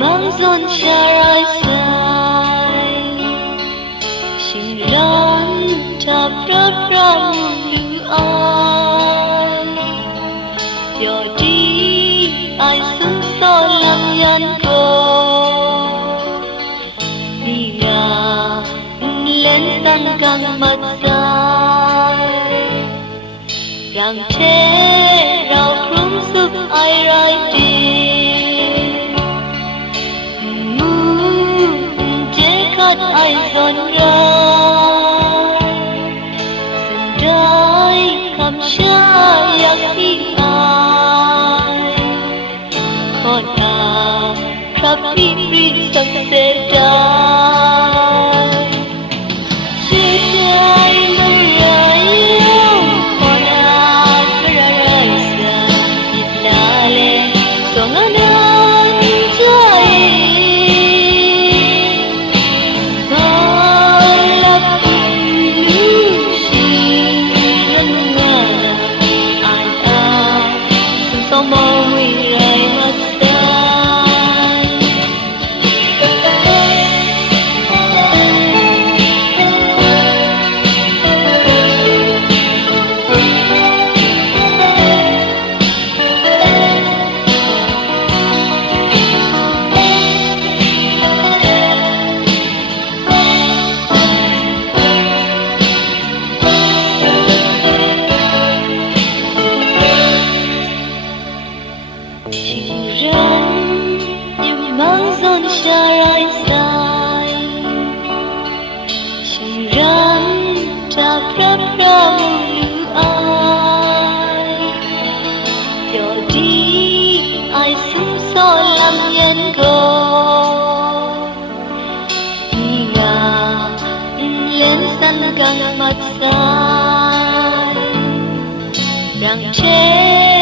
mang dọn charai sai Singran chap rap ram lu ai Giờ đi ai sung so làm yan cô Đi ra lên tan gang mặt dài Rằng thế rau khrum giúp ai rai đi ai dọn ra dừng đai khám cha yak hi ai con à khắp hi rin sắc sẽ đai chia tay nơi ai yêu con à cứ ra ra sa nhịp la lên so ngân an chơi mang dọn charai sai Singran chap rap ram lu ai Giờ đi ai sung so làm nhân cô Đi ngà lên sân gang mặt dài Rằng chết